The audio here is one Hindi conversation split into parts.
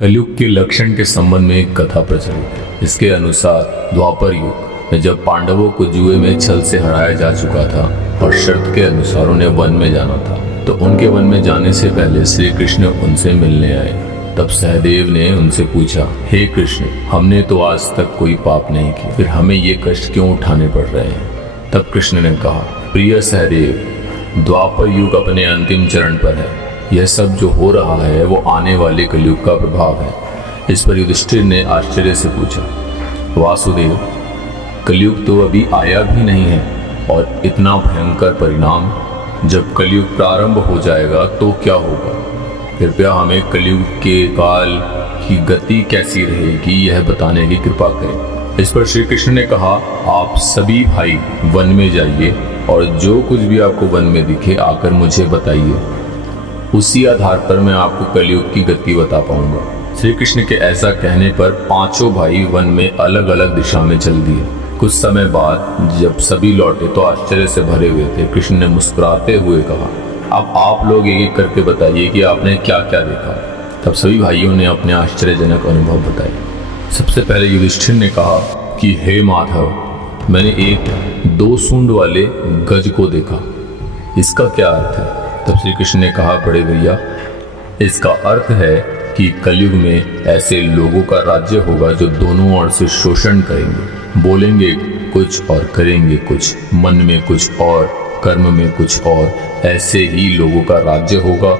कलयुग के लक्षण के संबंध में एक कथा प्रचलित है। इसके अनुसार द्वापर युग में जब पांडवों को जुए में छल से हराया जा चुका था और शर्त के अनुसार उन्हें वन में जाना था, तो उनके वन में जाने से पहले श्री कृष्ण उनसे मिलने आए। तब सहदेव ने उनसे पूछा, हे कृष्ण, हमने तो आज तक कोई पाप नहीं किया, फिर हमें ये कष्ट क्यों उठाने पड़ रहे हैं? तब कृष्ण ने कहा, प्रिय सहदेव, द्वापर युग अपने अंतिम चरण पर है। यह सब जो हो रहा है वो आने वाले कलयुग का प्रभाव है। इस पर युधिष्ठिर ने आश्चर्य से पूछा, वासुदेव, कलयुग तो अभी आया भी नहीं है और इतना भयंकर परिणाम, जब कलयुग प्रारंभ हो जाएगा तो क्या होगा? कृपया हमें कलयुग के काल की गति कैसी रहेगी यह बताने की कृपा करें। इस पर श्री कृष्ण ने कहा, आप सभी भाई वन में जाइए और जो कुछ भी आपको वन में दिखे आकर मुझे बताइए। उसी आधार पर मैं आपको कलयुग की गति बता पाऊंगा। श्री कृष्ण के ऐसा कहने पर पांचों भाई वन में अलग अलग दिशा में चल दिए। कुछ समय बाद जब सभी लौटे तो आश्चर्य से भरे हुए थे। कृष्ण ने मुस्कुराते हुए कहा, अब आप लोग एक एक करके बताइए कि आपने क्या क्या देखा। तब सभी भाइयों ने अपने आश्चर्यजनक अनुभव बताए। सबसे पहले युधिष्ठिर ने कहा कि हे माधव, मैंने एक 2 सूंड वाले गज को देखा, इसका क्या अर्थ है? तब श्री कृष्ण ने कहा, बड़े भैया, इसका अर्थ है कि कलयुग में ऐसे लोगों का राज्य होगा जो दोनों ओर से शोषण करेंगे, बोलेंगे कुछ और करेंगे कुछ, मन में कुछ और कर्म में कुछ और, ऐसे ही लोगों का राज्य होगा।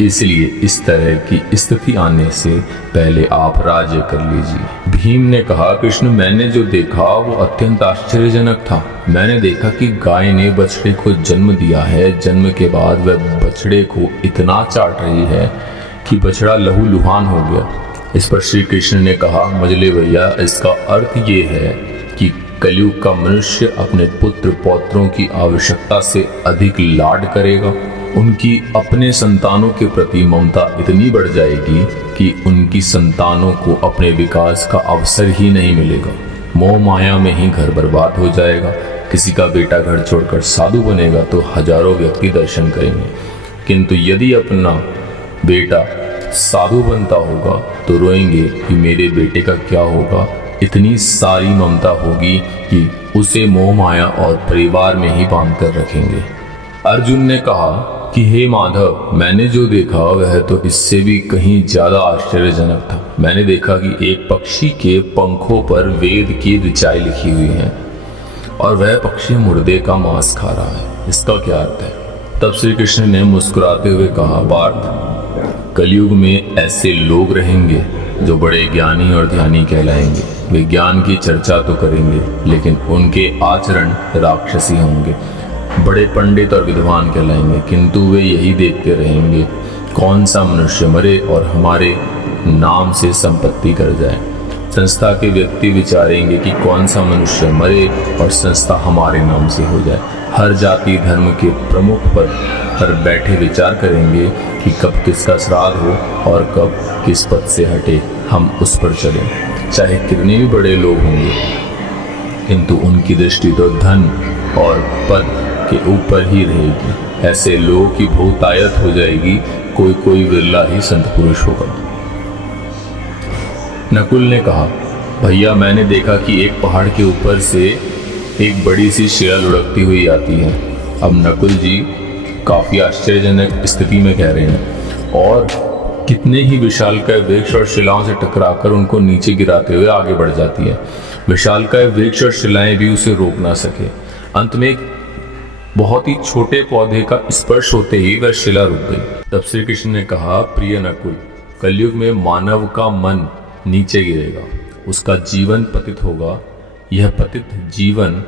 इसलिए इस तरह की स्थिति आने से पहले आप राज्य कर लीजिए। भीम ने कहा, कृष्ण, मैंने जो देखा वो अत्यंत आश्चर्यजनक था। मैंने देखा कि गाय ने बछड़े को जन्म दिया है। जन्म के बाद वह बछड़े को इतना चाट रही है कि बछड़ा लहूलुहान हो गया। इस पर श्री कृष्ण ने कहा, मजले भैया, इसका अर्थ ये है कि कलयुग का मनुष्य अपने पुत्र पौत्रों की आवश्यकता से अधिक लाड करेगा। उनकी अपने संतानों के प्रति ममता इतनी बढ़ जाएगी कि उनकी संतानों को अपने विकास का अवसर ही नहीं मिलेगा। मोह माया में ही घर बर्बाद हो जाएगा। किसी का बेटा घर छोड़कर साधु बनेगा तो हजारों व्यक्ति दर्शन करेंगे, किंतु यदि अपना बेटा साधु बनता होगा तो रोएंगे कि मेरे बेटे का क्या होगा। इतनी सारी ममता होगी कि उसे मोह माया और परिवार में ही बांध कर रखेंगे। अर्जुन ने कहा कि हे माधव, मैंने जो देखा वह तो इससे भी कहीं ज्यादा आश्चर्यजनक था। मैंने देखा कि एक पक्षी के पंखों पर वेद की ऋचाएं लिखी हुई हैं और वह पक्षी मुर्दे का मांस खा रहा है। इसका क्या अर्थ है? तब श्री कृष्ण ने मुस्कुराते हुए कहा, पार्थ, कलयुग में ऐसे लोग रहेंगे जो बड़े ज्ञानी और ध्यानी कहलाएंगे। वे ज्ञान की चर्चा तो करेंगे लेकिन उनके आचरण राक्षसी होंगे। बड़े पंडित और विद्वान कहलाएंगे, किंतु वे यही देखते रहेंगे कौन सा मनुष्य मरे और हमारे नाम से संपत्ति कर जाए। संस्था के व्यक्ति विचारेंगे कि कौन सा मनुष्य मरे और संस्था हमारे नाम से हो जाए। हर जाति धर्म के प्रमुख पद पर बैठे विचार करेंगे कि कब किसका श्राद्ध हो और कब किस पद से हटे, हम उस पर चलें। चाहे कितने भी बड़े लोग होंगे, किंतु उनकी दृष्टि तो धन और पद के ऊपर ही रहेगी। ऐसे लोगों की बहुतायत हो जाएगी, कोई कोई विरला ही संत पुरुष होगा। नकुल ने कहा, भैया, मैंने देखा कि एक पहाड़ के ऊपर से एक बड़ी सी शिला लुढ़कती हुई आती है। अब नकुल जी काफी आश्चर्यजनक स्थिति में कह रहे हैं और कितने ही विशालकाय वृक्ष और शिलाओं से टकराकर उनको नीचे गिराते हुए आगे बढ़ जाती है। विशालकाय वृक्ष और शिलाएं भी उसे रोक ना सके। अंत में एक बहुत ही छोटे पौधे का स्पर्श होते ही वह शिला रुक गई। तब श्री कृष्ण ने कहा, प्रिय नकुल, कलयुग में मानव का मन नीचे गिरेगा, उसका जीवन पतित होगा। यह पतित जीवन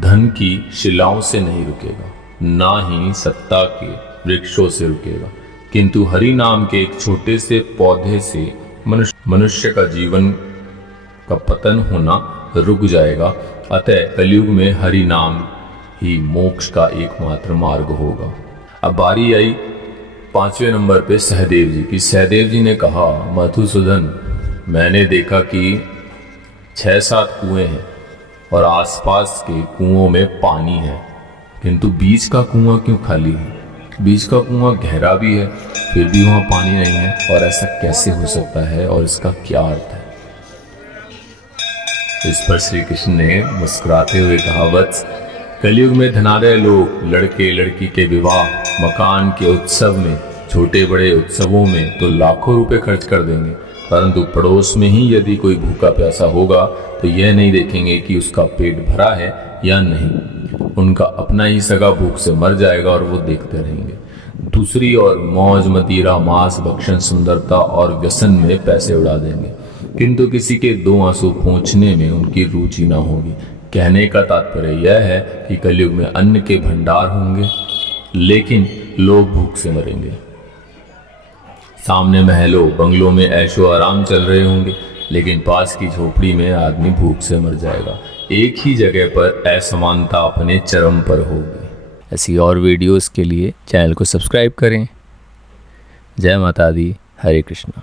धन की शिलाओं से नहीं रुकेगा, ना ही सत्ता के वृक्षों से रुकेगा, किंतु हरि नाम के एक छोटे से पौधे से मनुष्य का जीवन का पतन होना रुक जाएगा। अतः कलयुग में हरि नाम ही मोक्ष का एकमात्र मार्ग होगा। अब बारी आई 5वें नंबर पे सहदेव जी की। सहदेव जी ने कहा, मधुसूदन, मैंने देखा कि 6-7 कुएं हैं और आसपास के कुओं में पानी है, किंतु बीच का कुआं क्यों खाली है? बीच का कुआं गहरा भी है, फिर भी वहाँ पानी नहीं है, और ऐसा कैसे हो सकता है और इसका क्या अर्थ है? इस पर श्री कृष्ण ने मुस्कुराते हुए कहा, वत्स, कलयुग में धनाढ्य लोग लड़के लड़की के विवाह, मकान के उत्सव में, छोटे बड़े उत्सवों में तो लाखों रुपए खर्च कर देंगे, परंतु पड़ोस में ही यदि कोई भूखा प्यासा होगा तो यह नहीं देखेंगे कि उसका पेट भरा है या नहीं। उनका अपना ही सगा भूख से मर जाएगा और वो देखते रहेंगे। दूसरी ओर मौज मदिरा, मांस भक्षण, सुंदरता और व्यसन में पैसे उड़ा देंगे, किंतु किसी के दो आंसू पोंछने में उनकी रुचि ना होगी। कहने का तात्पर्य यह है कि कलयुग में अन्न के भंडार होंगे, लेकिन लोग भूख से मरेंगे। सामने महलों बंगलों में ऐशो आराम चल रहे होंगे, लेकिन पास की झोपड़ी में आदमी भूख से मर जाएगा। एक ही जगह पर असमानता अपने चरम पर होगी। ऐसी और वीडियोस के लिए चैनल को सब्सक्राइब करें। जय माता दी, हरे कृष्णा।